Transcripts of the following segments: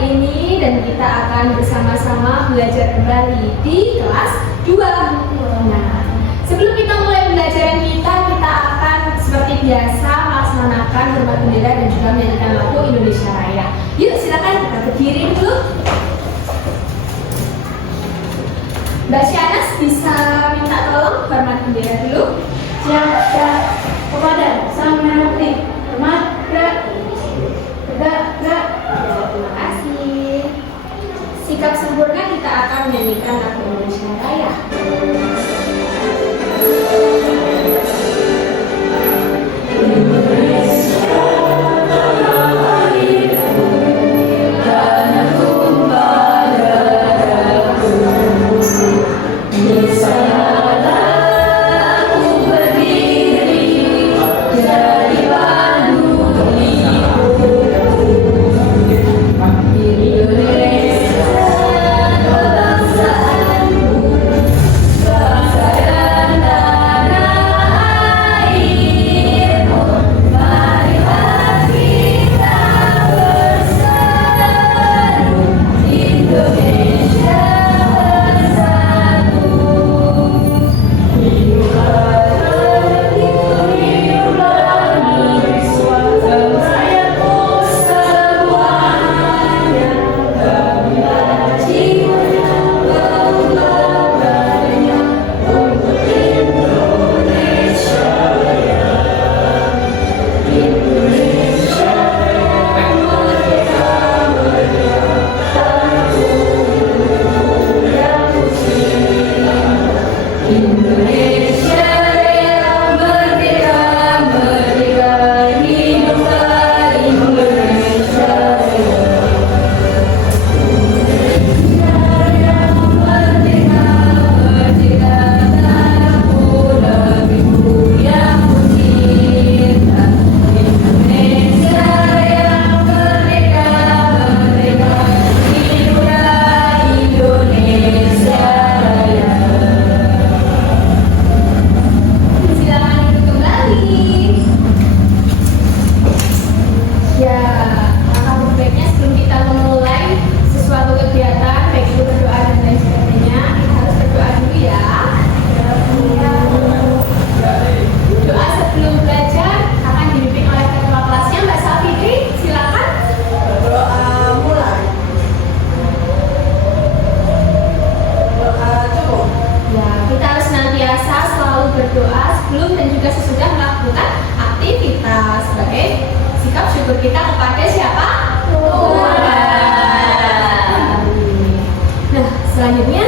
hari ini dan kita akan bersama-sama belajar kembali di kelas 2. Nah, sebelum kita mulai pembelajaran kita akan seperti biasa melaksanakan hormat bendera dan juga menyanyikan lagu Indonesia Raya. Yuk silakan kita berdiri dulu. Mbak Syanas bisa minta tolong hormat bendera dulu. Siap, kepada Sang Merah Putih, hormat, gerak, tegak, gerak. Terima kasih. Sikap sempurna kita akan menyanyikan lagu Indonesia Raya. Kita kepada siapa? Tuhan. Nah, selanjutnya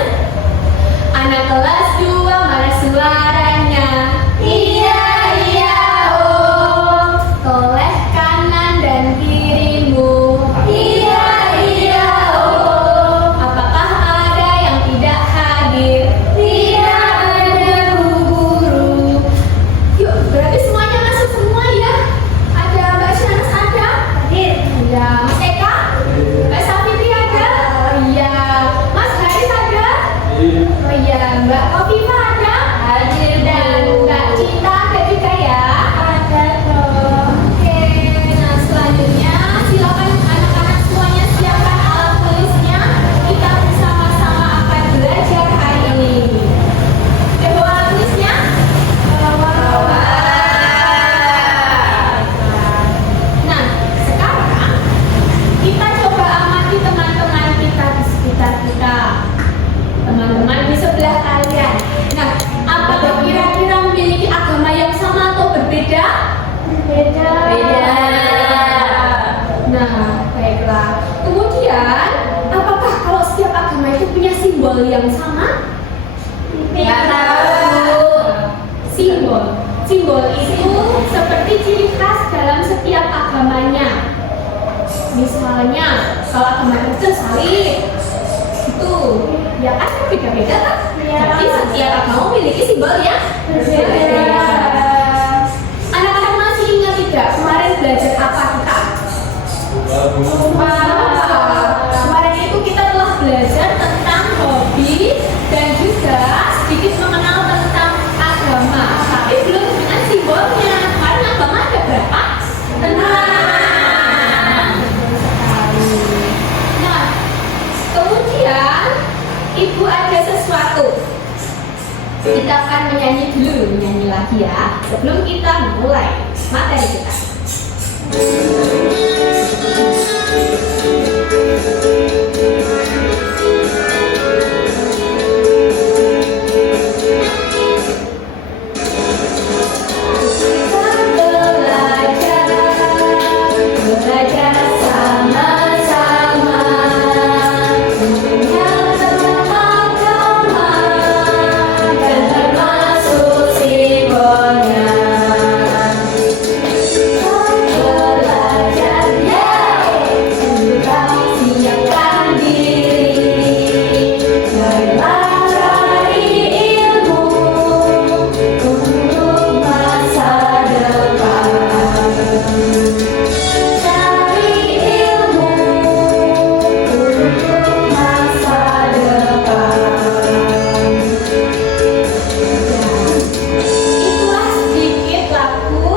anak kelas 2 mana suaranya? Iya, iya, oh. Toleh kanan dan kirimu. Iya, iya, oh. Apakah ada yang tidak hadir? Tidak ada, guru. Yuk, berarti semuanya masuk semua ya? Ada Mbak Syanas ada? Hadir. Ada Mas Eka? Mbak Safitri ada? Oh iya. Mas Haris ada? Oh iya. Mbak Kofifa ada? Hadir. Dan Mbak Cinta ada juga ya? Ada dong. Oke. Nah selanjutnya silakan anak-anak semuanya siapkan alat tulisnya. Kita bersama-sama akan belajar hari ini. Bawa alat tulisnya? Bawa. Nah, sekarang kita coba amati teman-teman kita di sekitar kita. Teman-teman di sebelah kalian. Nah, apakah kira-kira memiliki agama yang sama atau berbeda? Berbeda. Beda. Nah, baiklah. Kemudian, apakah kalau setiap agama itu punya simbol yang sama? Tidak tahu. Simbol itu seperti ciri khas dalam setiap agamanya. Misalnya, kalau agama Kristen salib, itu ya kan beda-beda kan? Ya. Jadi setiap agama memiliki simbol yang berbeda. Anak-anak masih ingat tidak kemarin belajar apa kita? Kemarin itu kita telah belajar tentang hobi dan juga sedikit mengenal tentang agama, tapi belum dengan simbolnya. Kemarin agama ada berapa? Tenang. Nah, kita akan menyanyi lagi ya sebelum kita mulai materi kita. Belajar sama-sama mendengar agama dan termasuk simbolnya. Belajar sudah siapkan diri, marilah cari ilmu untuk masa depan. Cari ilmu untuk masa depan. Itulah sedikit lagu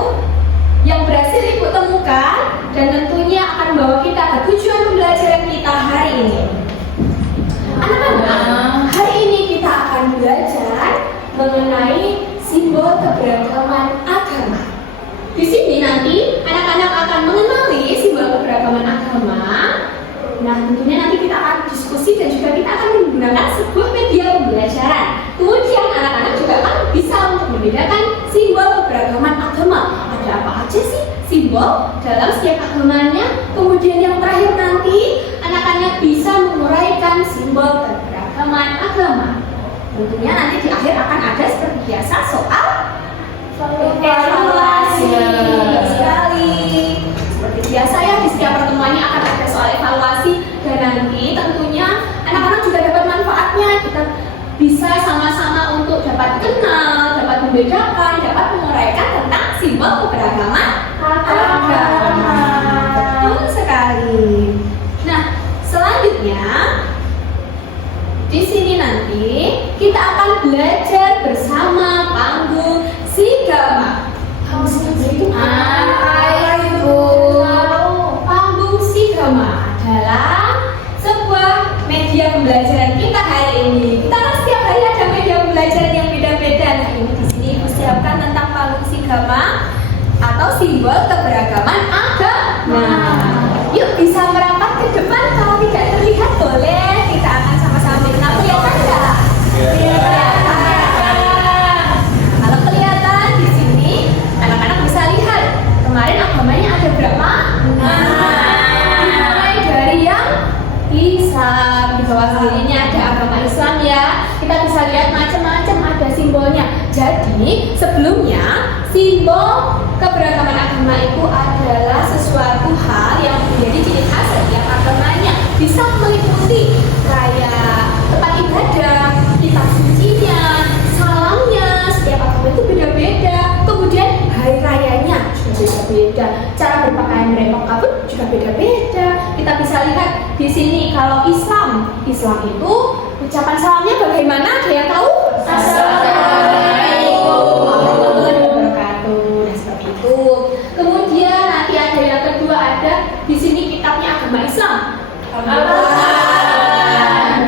yang berhasil Ibu temukan dan tentunya akan membawa kita ke tujuan pembelajaran kita hari ini. Anak-anak, hari ini kita akan belajar mengenai simbol keberagaman agama. Di sini nanti anak-anak akan mengenali simbol keberagaman agama. Nah, tentunya nanti kita akan diskusi dan juga kita akan menggunakan sebuah media pembelajaran. Kemudian anak-anak juga akan bisa untuk membedakan simbol keberagaman agama. Ada apa aja sih simbol dalam setiap agamanya? Kemudian yang terakhir nanti anak-anak bisa menguraikan simbol keberagaman agama. Tentunya nanti di akhir akan ada seperti biasa soal evaluasi. Sekali. Seperti biasa ya di setiap pertemuannya akan ada soal evaluasi dan nanti tentunya anak-anak juga dapat manfaatnya. Kita bisa sama-sama untuk dapat kenal, dapat membedakan, dapat menguraikan tentang simbol keberagaman agama. Betul sekali. Nah, selanjutnya di sini nanti kita akan belajar bersama panggung Sigama. Panggung Sigama itu apa, Ibu? Panggung Sigama adalah sebuah media pembelajaran kita hari ini. Kita kan setiap hari ada media pembelajaran yang beda-beda. Nah, ini di sini persiapkan tentang panggung Sigama atau simbol keberagaman agama. Yuk bisa merapat ke depan, kalau tidak terlihat boleh kita akan sama-sama mengenal. Kelihatan nggak? Kalau kelihatan di sini, anak-anak bisa lihat kemarin agamanya ada berapa? Dimulai dari yang Islam. Di bawah sini ada agama Islam ya. Kita bisa lihat macam-macam ada simbolnya. Jadi sebelumnya simbol keberagaman agama itu adalah sesuatu hal yang menjadi ciri khas setiap agamanya. Bisa meliputi kayak tempat ibadah, kitab sucinya, salamnya. Setiap agama itu beda-beda. Kemudian hari rayanya juga beda-beda. Cara berpakaian mereka pun juga beda-beda. Kita bisa lihat di sini kalau Islam itu ucapan salamnya bagaimana? Ada yang tahu? Assalamualaikum warahmatullahi wabarakatuh. Nah, seperti itu. Kemudian nanti ada yang kedua, ada di sini kitabnya agama Islam. Benar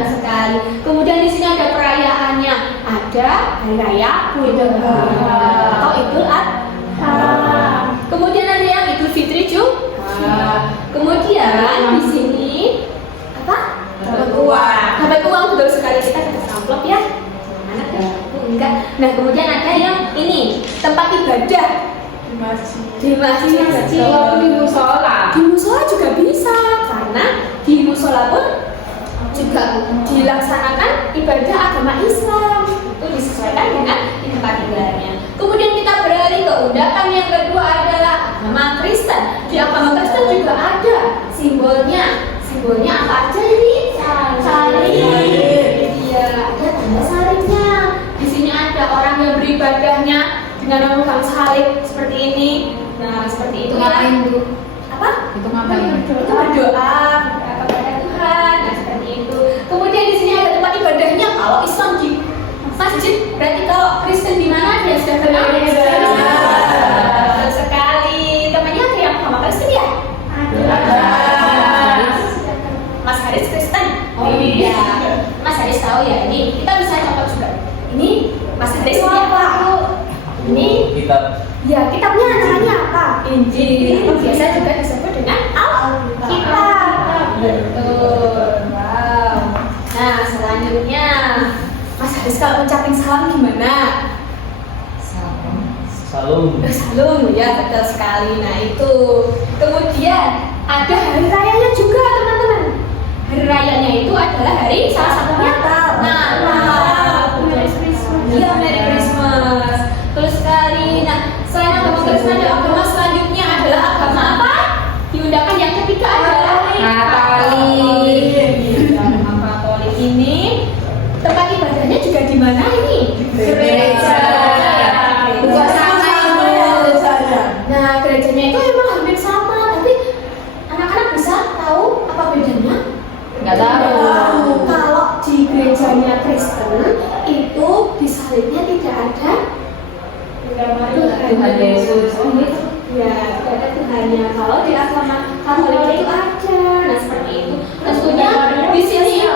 sekali. Kemudian di sini ada perayaannya. Ada hari raya Idul Adha atau Idul Adha. Kemudian ada yang Idul Fitri juga. Kemudian di sini apa? Dapat uang. Dapat uang, betul sekali, kita dapat amplop ya. Anak dapat enggak. Nah, kemudian ada yang ini tempat ibadah. Di masjid. Di musola. Di musola juga bisa karena di musola pun juga dilaksanakan ibadah agama Islam. Itu disesuaikan dengan tempat tinggalnya. Kemudian kita beralih ke undakan yang kedua adalah agama Kristen. Di agama Kristen juga ada simbolnya. Simbolnya apa aja ini? Salib. Iya, ada tanda salibnya. Di sini ada orang yang beribadahnya dengan memegang salib seperti ini. Nah, seperti itu ya. Apa? Itu ngapain? Itu berdoa kepada Tuhan. Nah, seperti itu. Kemudian di sini ada tempat ibadahnya. Kalau Islam di masjid, berarti kalau Kristen di mana? Dia sudah kenal. Betul sekali. Temannya ada yang sama Kristen ya? Ada. Mas Haris Kristen. Oh iya. Mas Haris tahu ya, ini kita bisa contoh juga. Ini Mas Haris ini apa? Ini Kitab. ya kitabnya namanya apa? Injil. Biasa juga disebut dengan Alkitab. Betul. Wow. Nah selanjutnya Mas Haris kalau ngucapin salam gimana? Salum. Salam ya, betul sekali. Nah itu. Kemudian ada hari rayanya juga teman-teman. Hari rayanya itu adalah hari salah satunya Natal. Merry Christmas. Iya, Merry Christmas. Betul sekali. Nah, selain agama Kristen ada agama selanjutnya adalah agama apa? Diundangkan yang ketiga adalah Katolik. Agama Katolik ini tempat ibadahnya juga di mana ini? Gereja. Bukan sama itu. Nah, gerejanya itu memang hampir sama, tapi anak-anak bisa tahu apa bedanya? Nggak tahu. Kalau di gerejanya Kristen itu di salibnya tidak ada Tuhan Yesus. Ya, tidak ada Tuhannya. Kalau di agama Katolik itu ada. Nah, seperti itu. Tentunya di sini.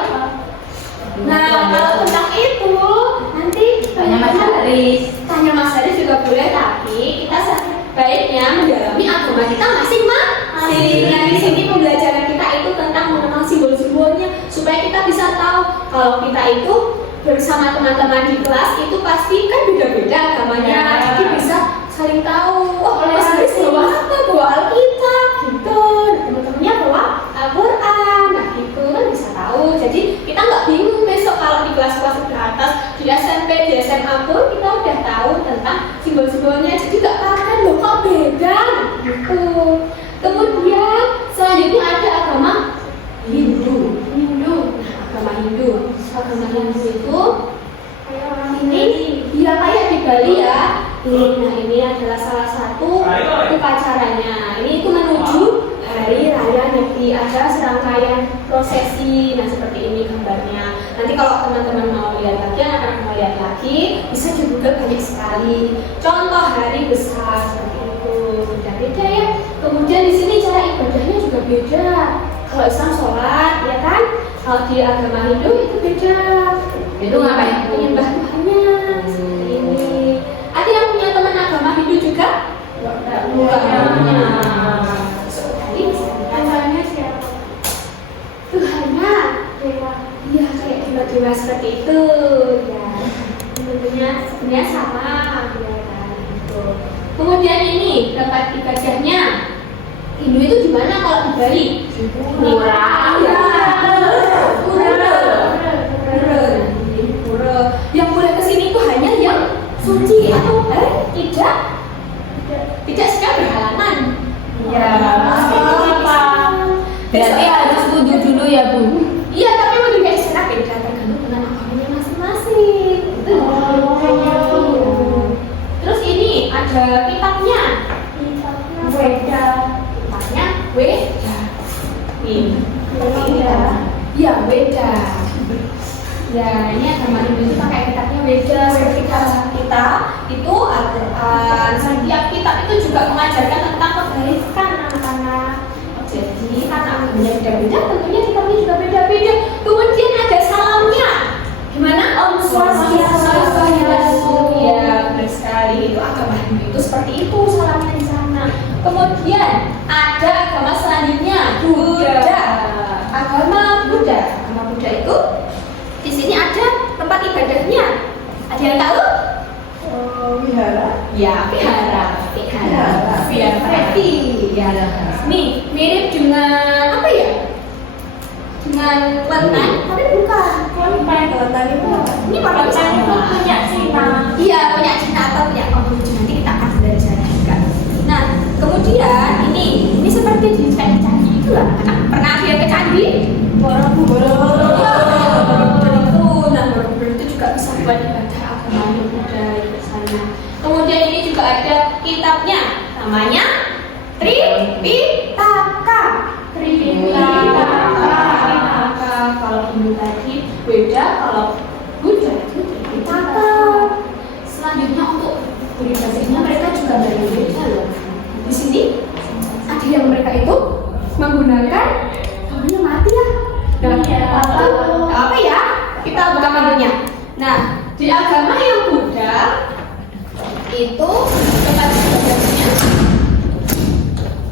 Nah, kalau tentang itu nanti Tanya Mas Haris. Tanya Mas Haris juga boleh, tapi kita sebaiknya mendalami agama kita masing-masing. Nah, di sini pembelajaran kita itu tentang mengenal simbol-simbolnya supaya kita bisa tahu kalau kita itu bersama teman-teman di kelas itu pasti kan beda-beda agamanya. Jadi bisa saling tahu. Oh, Mas Haris bawa apa? Bawa Alkitab gitu. Nah, teman-temannya bawa Al-Quran. Nah, gitu kan bisa tahu. Jadi kita nggak bingung besok kalau di kelas-kelas udah atas, di SMP, di SMA pun kita udah tahu tentang simbol-simbolnya. Jadi nggak kaget loh kok beda. Nah, gitu. Kemudian selanjutnya ada agama Hindu. Nah, agama Hindu. Agama Hindu itu ini dia kayak di Bali ya. Nah, ini adalah salah satu upacaranya. Ini itu menuju hari raya Nyepi. Ada serangkaian prosesi. Nah, seperti ini gambarnya. Nanti kalau teman-teman mau lihat lagi, anak-anak mau lihat lagi, bisa juga banyak sekali. Contoh hari besar seperti itu. Beda-beda ya. Kemudian di sini cara ibadahnya juga beda. Kalau Islam sholat, ya kan? Kalau di agama Hindu itu beda. Itu ngapain? Menyembah Tuhannya seperti ini. Ada yang punya teman agama Hindu juga? Bukan. Sekali Tuhannya siapa? Tuhannya dewa. Iya, kayak dewa-dewa seperti itu. Ya, tentunya sebenarnya sama, ya kan? Gitu. Kemudian ini tempat ibadahnya. Hindu itu di mana kalau di Bali? Pura. Ya. Pura. Yang boleh kesini itu hanya yang suci atau tidak sedang berhalangan. Ya. Berarti harus wudhu dulu ya, Bu? Iya, tapi wudhunya secara beda tergantung dengan agamanya masing-masing. Gitu. Terus ini ada kitabnya. Weda. Kitabnya Weda. Ini. Ya, Weda. Ya, ini agama Hindu itu pakai kitabnya Weda. Seperti kita itu Al-Quran. Setiap kitab itu juga mengajarkan tentang kebaikan anak-anak. Jadi karena agamanya beda-beda, tentunya kitabnya juga beda-beda. Kemudian ada salamnya. Gimana? Om Swastiastu. Ya, benar sekali. Itu agama Hindu itu seperti itu salamnya di sana. Kemudian ada agama selanjutnya Buddha. Agama Buddha itu di sini ada tempat ibadahnya. Ada yang tahu? Wihara. Ya, vihara. Berarti ya. Nih, mirip dengan apa ya? Dengan kelenteng, tapi bukan. Kelenteng itu apa? Ini pakai itu punya Cina. Iya, punya Cina atau punya Konghucu. Nanti kita akan belajar juga. Nah, kemudian ini seperti di candi-candi itu lah. Pernah lihat ke candi? Borobudur itu. Nah, Borobudur itu juga bisa buat ibadah agama Buddha di sana. Kemudian ini juga ada kitabnya, namanya Tripitaka. Kalau Hindu tadi beda, kalau Buddha itu Tripitaka. Selanjutnya untuk peribadahnya mereka juga berbeda loh. Di sini ada yang mereka itu menggunakan namanya mati ya. Nah, apa ya? Kita buka menunya. Nah, di agama yang Buddha itu tempat ibadahnya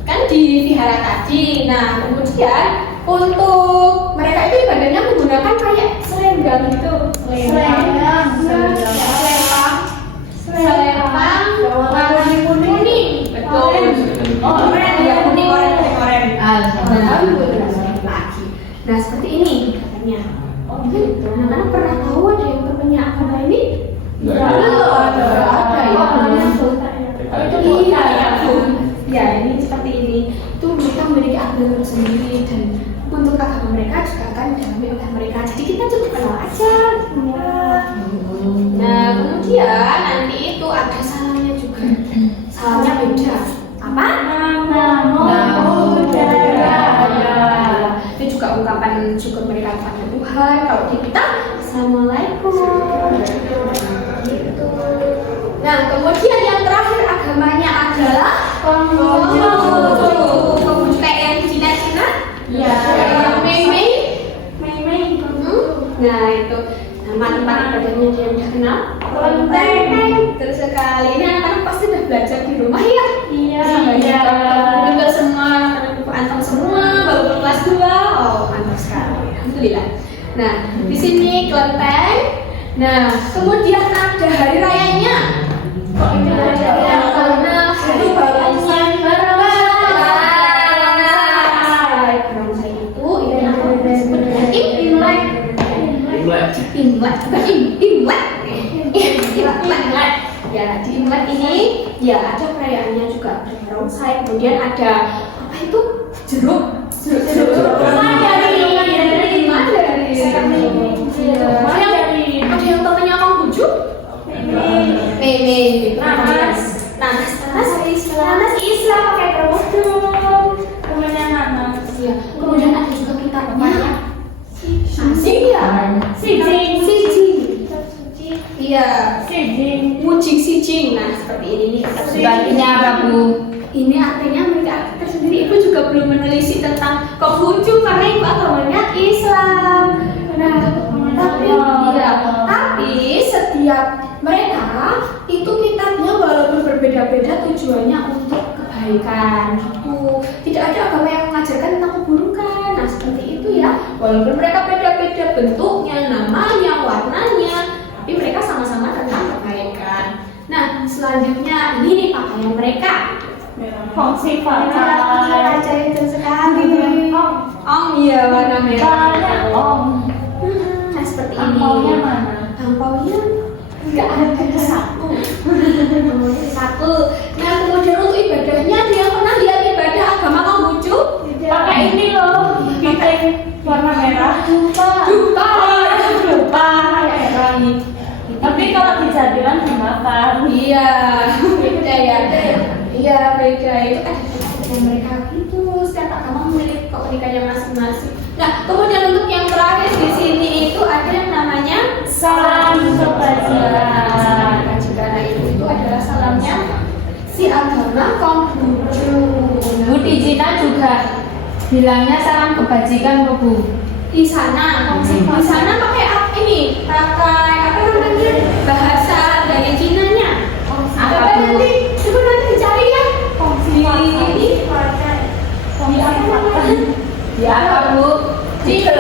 kan di vihara tadi. Nah, kemudian untuk mereka itu ibadahnya menggunakan kayak selendang gitu. Selempang warna kuning. Betul. Oh, ya kuning oren. Lagi. Nah, seperti ini katanya. Oh, gitu. Anak-anak pernah tahu ada yang berpenyak agama ini? Ada ya. Ya, ini seperti ini. Itu mereka memiliki agama sendiri dan untuk agama mereka juga akan didalami oleh mereka. Jadi kita cukup kenal aja. Nah, kemudian nanti itu ada salamnya juga. Salamnya beda. Apa? Namo Buddhaya. Itu juga ungkapan syukur mereka kepada Tuhan. Kalau di kita, Assalamualaikum. Gitu. Nah, kemudian yang terakhir agamanya adalah Konghucu. Kayak yang di Cina-Cina? Ya. Yang Mei-Mei. Nah, itu nama tempat ibadahnya dia udah kenal. Kelenteng. Terus sekali ini anak-anak pasti udah belajar di rumah ya. Iya. Betul semua, antum semua baru kelas 2. Oh, mantap sekali. Alhamdulillah. Nah, di sini kelenteng. Nah, kemudian ada hari rayanya. Kok ini ada yang karena hari barongsai barongsai itu yang disebut dengan Imlek. Imlek. Ya, di Imlek ini ya ada perayaannya juga. Ada barongsai, kemudian ada apa itu? Jeruk. Ada yang temannya Konghucu? Nanas Islam pakai kerudung. Temennya Nanas. Iya. Kemudian ada juga kitabnya. Iya. Mujik Sijing. Nah, seperti ini nih. Artinya apa, Bu? Ini artinya mereka tersendiri. Ibu juga belum menelisik tentang Konghucu karena ibu agamanya Islam. Nah, tapi setiap mereka itu kitabnya walaupun berbeda-beda tujuannya untuk kebaikan gitu. Tidak ada agama yang mengajarkan tentang keburukan. Nah, seperti itu ya. Walaupun mereka beda-beda bentuknya, namanya, warnanya, tapi mereka sama-sama tentang kebaikan. Nah, selanjutnya ini nih pakaian mereka. Fungsi pakai. Itu sekali. Iya, warna merah. Nah, seperti ini. Angpaunya mana? Angpaunya nggak ada satu. Nah, kemudian untuk ibadahnya dia pernah lihat ibadah agama Konghucu? Pakai ini loh, piting warna merah. Dupa. Tapi kalau di jadilan dimakan. Iya, beda ya. Iya, beda itu kan mereka gitu. Setiap agama memiliki keunikannya masing-masing. Nah, kemudian untuk yang terakhir di sini itu ada yang namanya Salam kebajikan. Nah, itu adalah salamnya si agama Konghucu. Bu, di Cina juga bilangnya salam kebajikan, Bu. Di sana pakai ini, pakai apa namanya bahasa dari Cinanya. Apa, Bu? Coba nanti dicari ya. Di apa, Bu? Di ke.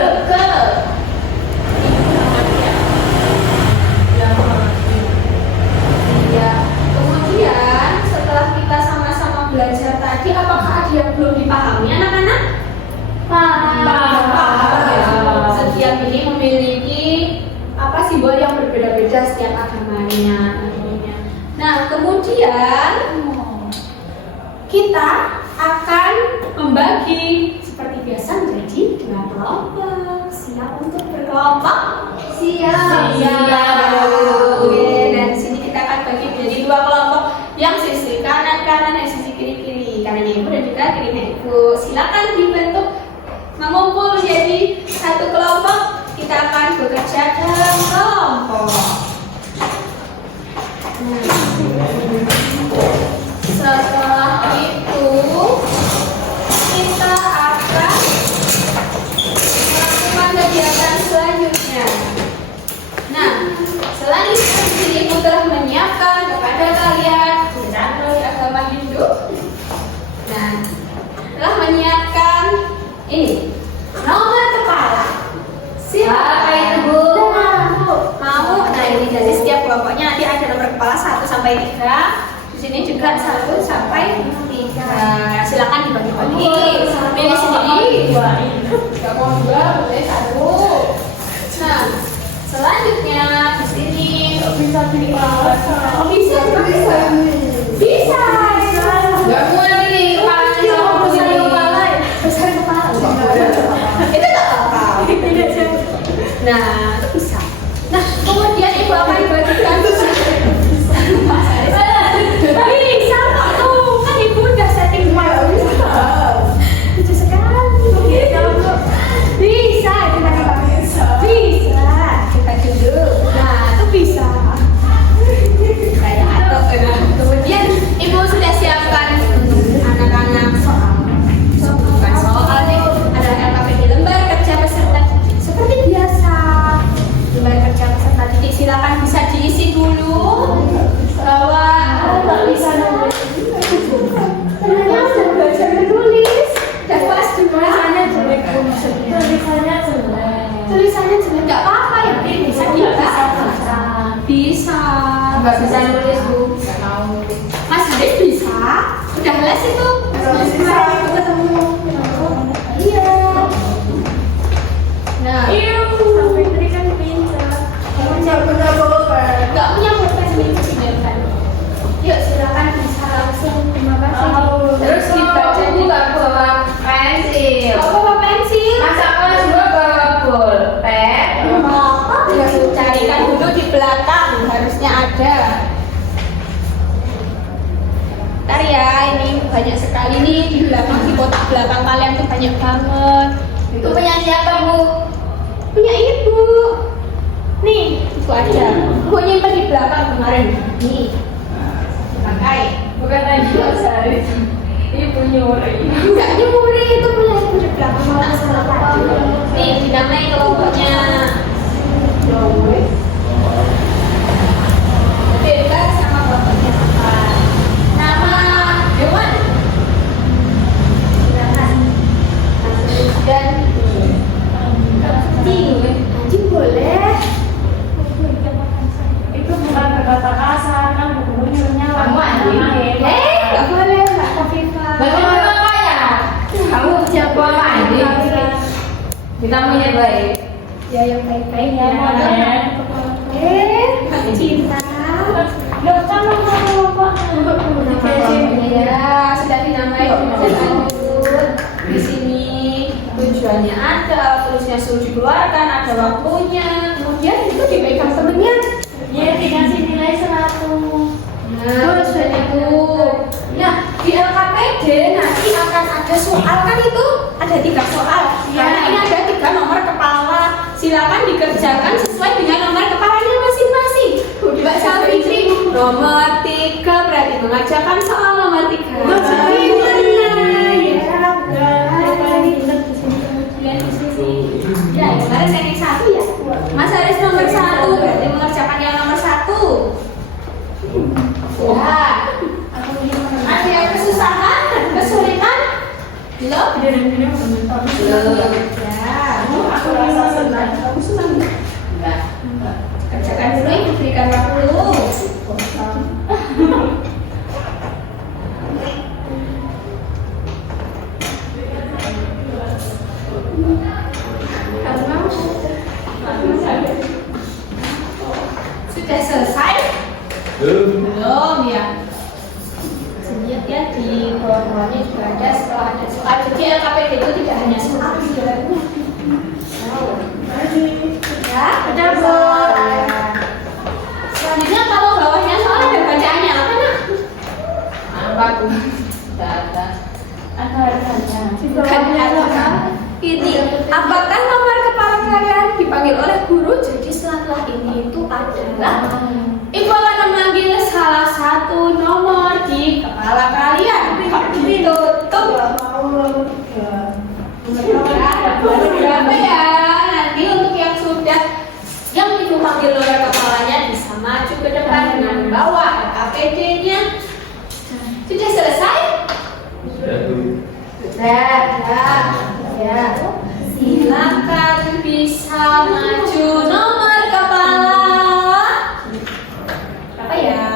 Ya, kemudian setelah kita sama-sama belajar tadi, apakah ada yang belum dipahami anak-anak? Paham. Setiap ini memiliki apa simbol yang berbeda-beda setiap agamanya. Nah, kemudian kita akan membagi seperti biasa menjadi 2 kelompok. Siap untuk berkelompok? Siap. Oke, dan di sini kita akan bagi menjadi 2 kelompok. Yang sisi kanan dan sisi kiri. Kanannya ibu dan juga kirinya ibu. Silakan dibentuk mengumpul jadi 1 kelompok. Kita akan bekerja dalam kelompok. Setelah itu kita akan melakukan kegiatan selanjutnya. Nah, sampai 3. Di sini juga 1 sampai 3. Silakan dibagi-bagi. Pilih sendiri. Jika mau 2 boleh 1. Nah, selanjutnya di sini bisa bisa. Gak mulai nih besar kepala. Itu tak apa. Nah, itu bisa. Nah, kemudian ibu akan dibagikan. Bisa kok tuh, kan ibu udah setting lucu sekali. Bisa, kita dulu. Nah, itu bisa. Kayak atau kemudian ibu sudah siapkan anak-anak bukan soal nih, ada LKPD lembar kerja peserta didik seperti biasa. Lembar kerja peserta didik silakan bisa diisi dulu bahwa nggak bisa nulis. Ternyata sudah belajar menulis. Udah pas tulisannya jelek. Tulisannya jelek nggak apa-apa, yang penting bisa dibaca. Bisa. Nggak bisa nulis Bu, nggak mau nulis. Mas Haris bisa. Udah les itu. Kemarin aku ketemu. Iya. Nah. Sampai tadi kan pintar. Nggak punya pulpen ini kan. Yuk silakan bisa langsung. Terima kasih. Terus dibaca juga bawa pensil. Bawa pensil. Masa kelas 2 bawa pulpen? Ya, carikan dulu di belakang, harusnya ada. Ntar ya, ini banyak sekali nih di belakang, di kotak belakang kalian tuh banyak banget. Itu punya siapa Bu? Punya ibu. Nih, itu aja. Ibu nyimpen di belakang kemarin. Nih, pakai. Bukan lagi Mas Haris. Ibu nyuri. Enggak nyuri, itu punya ibu di belakang. Nih, dinamai kelompoknya. Bebas sama bapaknya apa? Nama hewan. Silakan. Dan anjing boleh. Itu bukan berkata kasar, kan buku nyuruhnya Kamu anjing. Nggak boleh, Mbak Kofifa. Bagaimana ya? Kamu siapa anjing? Kita punya baik. Ya yang baik-baik ya. Cinta. Loh, kan Bapak. Ya, sudah dinamai lanjut. Di sini tujuannya ada, tulisnya suruh dikeluarkan, ada waktunya. Kemudian itu dipegang temennya. Ya, dikasih nilai 100. Nah, sudah itu. Nah, di LKPD nanti akan ada soal kan itu ada 3 soal. Karena ini ada 3 nomor kepala. Silakan dikerjakan sesuai dengan nomor kepalanya masing-masing. Mbak Safitri nomor 3 berarti mengerjakan soal nomor 3. Ya, kemarin saya 1 ya. Mas Haris nomor 1 berarti mengerjakan yang nomor 1. Ya. Ada yang kesusahan, kesulitan? Belum? Belum. Ya. Aku rasa senang. Kamu senang nggak? Enggak. Kerjakan dulu, ibu berikan waktu. Sudah selesai? Belum ya. Lihat ya di bawah-bawahnya juga ada setelah ada soal. Jadi LKPD itu tidak hanya soal, ya, udah Bu. Selanjutnya kalau bawahnya soal ada bacaannya apa nak? Apa Bu? Data. Bukan apa. Ini apakah nomor kepala kalian dipanggil oleh guru? Jadi setelah ini itu adalah ibu akan memanggil salah satu nomor di kepala kalian. Ditutup. Berapa ya? Nanti untuk yang sudah yang ibu panggil nomor kepalanya bisa maju ke depan dengan membawa KPD-nya. Sudah selesai? Sudah, ya. Silakan bisa maju nomor kepala. Apa ya?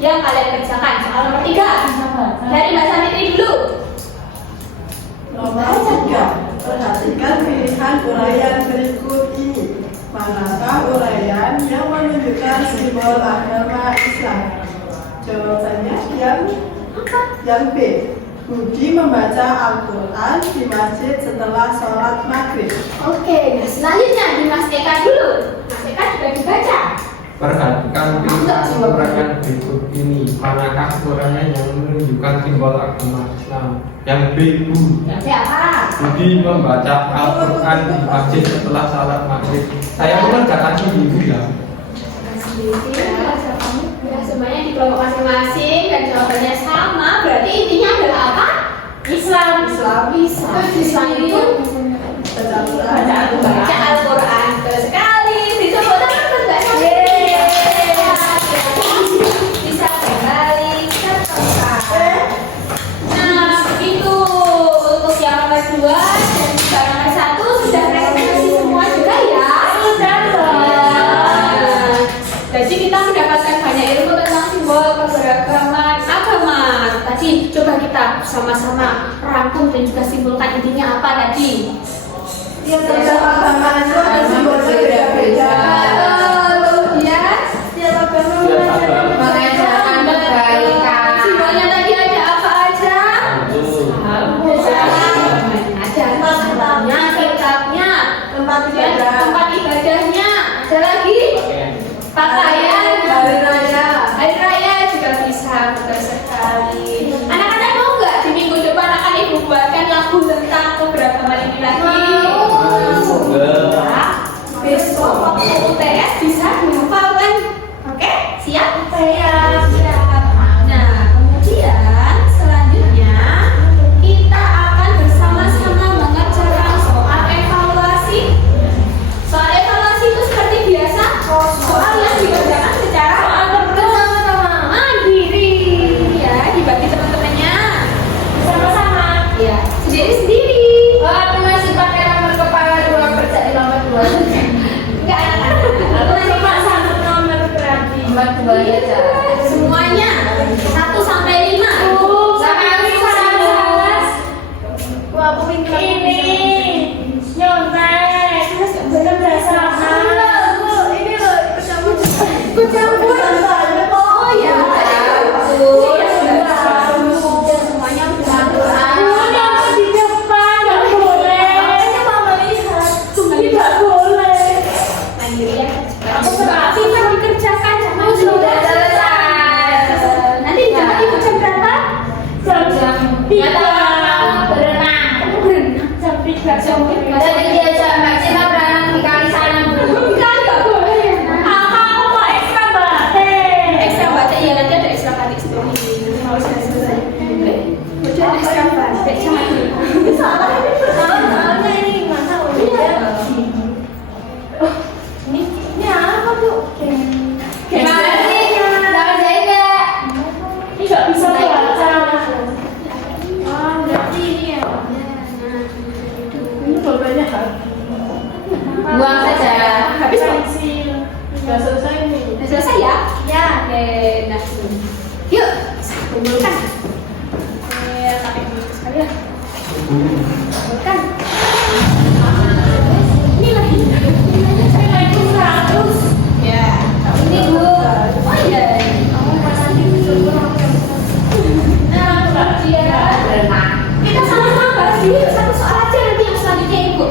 yang kalian kerjakan. Soal nomor 3 dari Mbak Sanitri dulu. Nomor 3. Perhatikan pilihan uraian berikut ini. Manakah uraian yang menunjukkan simbol agama Islam? Jawabannya yang B. Budi membaca Al-Quran di masjid setelah sholat maghrib. Oke, nah selanjutnya di Mas Eka dulu. Mas Eka juga dibaca. Perhatikan pilihan uraian berikut ini. Manakah uraian yang menunjukkan simbol agama Islam? Yang B. Siapa? Budi membaca Al-Quran di masjid setelah salat maghrib. Saya mengerjakan ini ya. Ya, semuanya di kelompok masing-masing dan jawabannya sama. Berarti intinya adalah apa? Islam. Islam itu baca Al-Quran. Betul sekali. Bisa buat apa enggak? Bisa kembali ke tempat. Nah, itu untuk yang nomor 2 dan juga nomor 1 sudah presentasi semua juga ya. Jadi kita mendapatkan banyak ilmu tentang simbol keberagaman agama. Tadi coba kita sama-sama rangkum dan juga simpulkan intinya apa tadi. Setiap agama itu ada simbol berbeda-beda. Kemudian Setiap agama mengajarkan kebaikan. simbolnya tadi ada apa aja? Ada masalahnya, kitabnya, tempat ibadahnya, ada lagi pakaian, hari raya juga bisa, betul sekali. Anak-anak mau nggak di minggu depan akan ibu buatkan lagu tentang keberagaman ini lagi? Ya, besok waktu UTS bisa dihafalkan. Oke, siap? Siap. Nah, kemudian selanjutnya kita akan bersama-sama mengerjakan soal evaluasi. Soal evaluasi itu seperti biasa, soal yang dikerjakan secara bersama-sama, mandiri. Ya, dibagi teman-temannya bersama-sama. Ya, sendiri-sendiri. Aku masih pakai nomor kepala 2 kerja di nomor 2. Enggak, Cuma satu nomor berarti. Nomor 2 aja. semuanya 1 sampai 5. Wah, aku pintar. Ini nyontek. Terus bener sama. ini loh Kucampur. Oh ya. Semuanya Ini aku di depan nggak boleh. Tidak boleh. Aku berarti kan dikerjakan sama Sudah selesai. Nanti jam ibu jam berapa? jam 3. Berenang. Jam 3. Jadi diajak Mbak Cina berenang di kali sana dulu. Kan nggak boleh ya. Aku mau ekstra batik. Ekstra baca ya, nanti ada ekstra batik seperti ini. Mau selesai. Udah ada ekstra batik sama ini. Soalnya ini masa udah. Ini apa tuh? Gimana sih? Dapat jahit nggak? Ini nggak bisa baca. Oh, berarti ini ya. ini bolanya Buang saja. Habis belum? pensil. sudah selesai nih. Udah selesai ya? Ya. Oke, nah. Yuk, kumpulkan. Pakai dulu sekalian. Kumpulkan. Ini lagi. Nilai itu 100. Ya, ini dulu. Oh iya. Nah, kemudian kita sama-sama bahas dulu satu soal aja nanti yang selanjutnya ibu.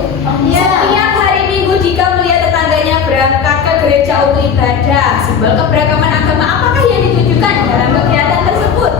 Setiap hari Minggu jika melihat tetangganya berangkat ke gereja untuk ibadah, simbol keberagaman agama apakah yang ditunjukkan dalam kegiatan tersebut?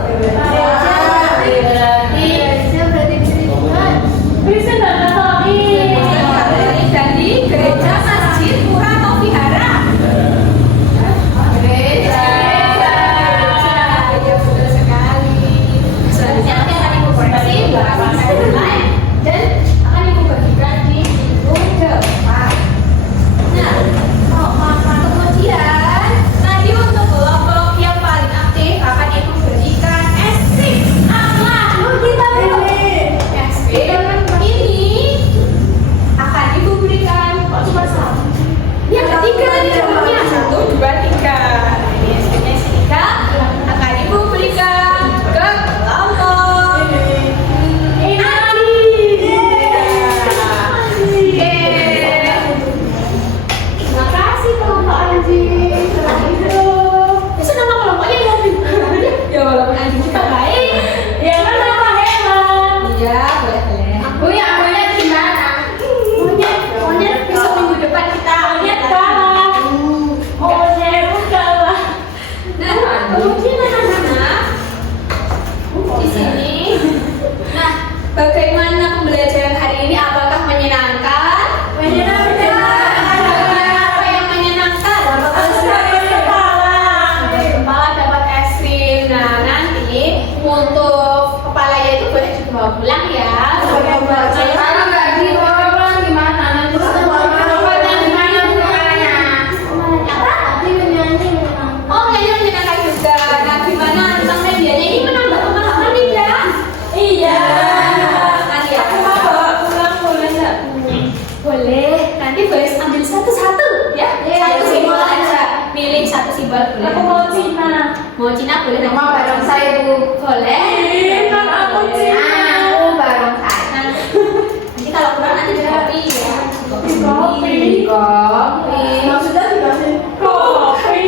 bareng saya Bu. Boleh. Kan aku Aku bareng saya. Nanti kalau kurang nanti di kopi ya. Kopi. Kopi. Maksudnya dikasih Kopi.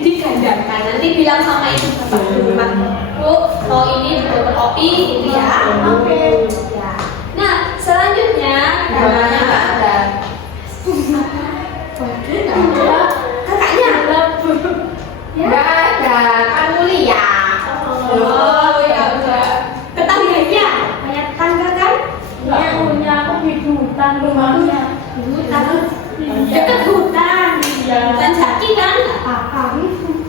Digandakan. Nanti bilang sama ibu bapak di rumah. Bu, mau ini buat kopi gitu ya. Oke. Ya. Nah, selanjutnya Namanya nggak ada. Waduh, nggak ada. Kakaknya. Ya. Nggak ada. Kan kuliah. Oh, ya udah. Tetangganya banyak tangga kan? Nggak punya, aku di hutan rumahnya. Hutan. Dekat hutan. Iya. Hutan jati kan? Nggak apa-apa.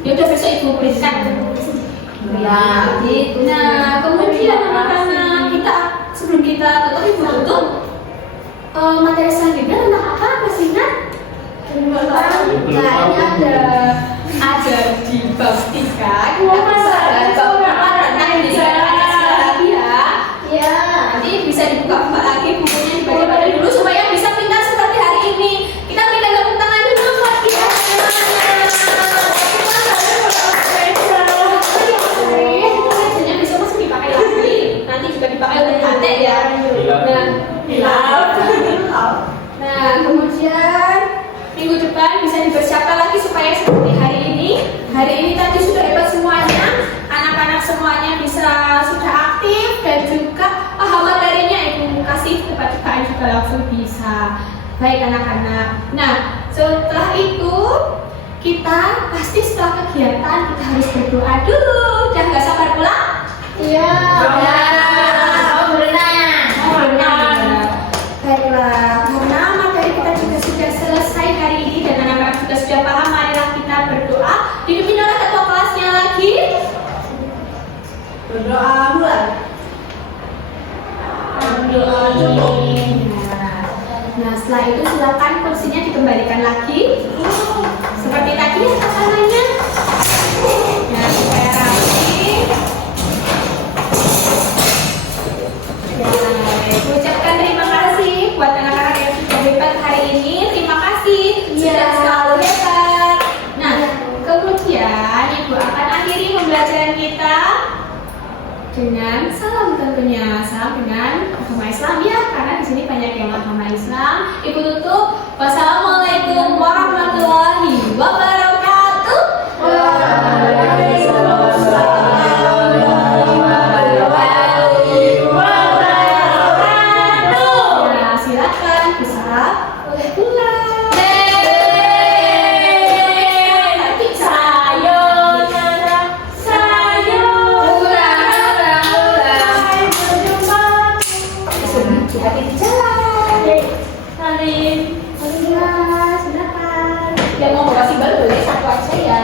Ya udah besok ibu berikan. Nah, gitu. Nah, kemudian anak-anak kita sebelum kita tutup ibu tutup materi selanjutnya tentang apa Mas Ingat? Kayaknya ada di bab 3 kita bisa ada bab 4 tentang pendidikan Pancasila lagi ya. Iya. Nanti bisa dibuka-buka lagi bukunya dibaca-baca dulu supaya bisa pintar seperti hari ini. Kita berikan tepuk tangan dulu buat kita. Belajarnya besok masih dipakai lagi. Nanti juga dipakai oleh adik ya. Nah, kemudian minggu depan bisa dipersiapkan lagi supaya seperti hari ini. Hari ini tadi sudah hebat semuanya. Anak-anak semuanya bisa sudah aktif dan juga paham materinya. Ibu kasih tebak-tebakan juga langsung bisa. Baik anak-anak. Nah, setelah itu kita pasti setelah kegiatan kita harus berdoa dulu. Udah nggak sabar pulang? Iya. Mau berenang. Oh, benar. Baiklah, karena materi kita juga sudah selesai hari ini dan anak-anak juga sudah paham, marilah kita berdoa. Dipimpin oleh ketua kelasnya lagi. berdoa mulai. Berdoa dulu. Nah, setelah itu silakan kursinya dikembalikan lagi. Seperti tadi ya tatanannya. Nah, supaya rapi. Ya, aku ucapkan terima kasih buat anak-anak yang sudah hebat hari ini. Terima kasih sudah selalu hebat. Nah, kemudian ibu akan akhiri pembelajaran kita dengan salam tentunya, salam dengan agama Islam ya, karena di sini banyak yang agama Islam. Ibu tutup. Wassalamualaikum warahmatullahi wabarakatuh. Nah, silakan bisa boleh pulang. Nanti Sayonara, sayonara, hati di jalan. Salim. Alhamdulillah, silakan. Yang mau kasih baru boleh satu aja ya.